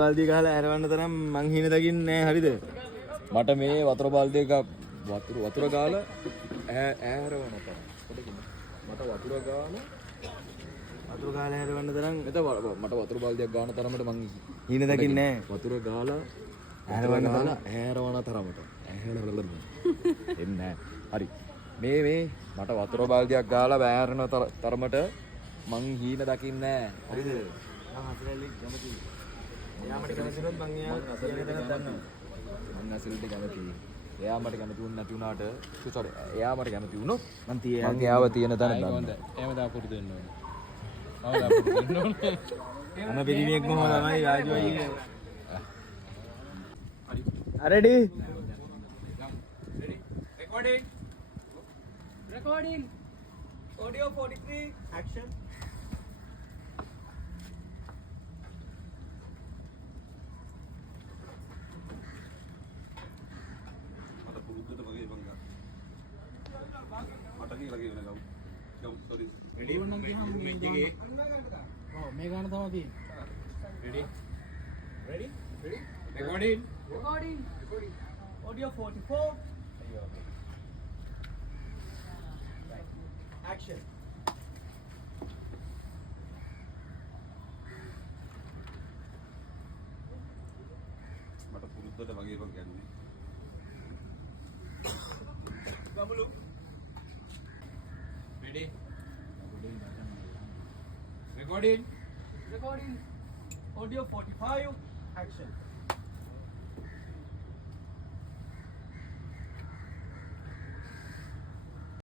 බල්දිය ගහලා ඇරවන්න තරම් මං හින දකින්නේ නැහැ හරිද? මට මේ වතුර බල්දිය එක වතුර ගාලා ඇරවන්න තරම්. මට වතුර ගාලා ඇරවන්න තරම් මට වතුර බල්දියක් ගන්න තරමට මං හින දකින්නේ නැහැ. වතුර ගාලා ඇරවන්න තරමට. එන්නේ හරි. මේ මට වතුර බල්දියක් ගාලා බෑරන තරමට මං හීන දකින්නේ නැහැ. හරිද? මං අසලෙලි කැමතියි. එයා මට කැමතිනොත් මං එයා අසලෙලි දන්නවා. මං අසලෙලි කැමතියි. එයා මට කැමති වුණ නැති වුණාට සෝරි එයා මට කැමති වුණොත් මං එයාව තියෙන තැන දන්නවා. එහෙම දා පුරුදු වෙන්න ඕනේ. අවදා පුරුදු වෙන්න ඕනේ. මම පිළිමියෙක් මොහොම තමයි රාජු අයියේ. හරි. ready? Recording. Audio 43. Action. Mata purutu bagi bangga. Mata ni lagi mana kau? Kau sorry. Ready? Oh, Megana thawa thi. Ready? Recording. Audio 44. Action. Mata purutu bagi bangga ni. Gamulu. Ready? Recording. Audio 45. Action.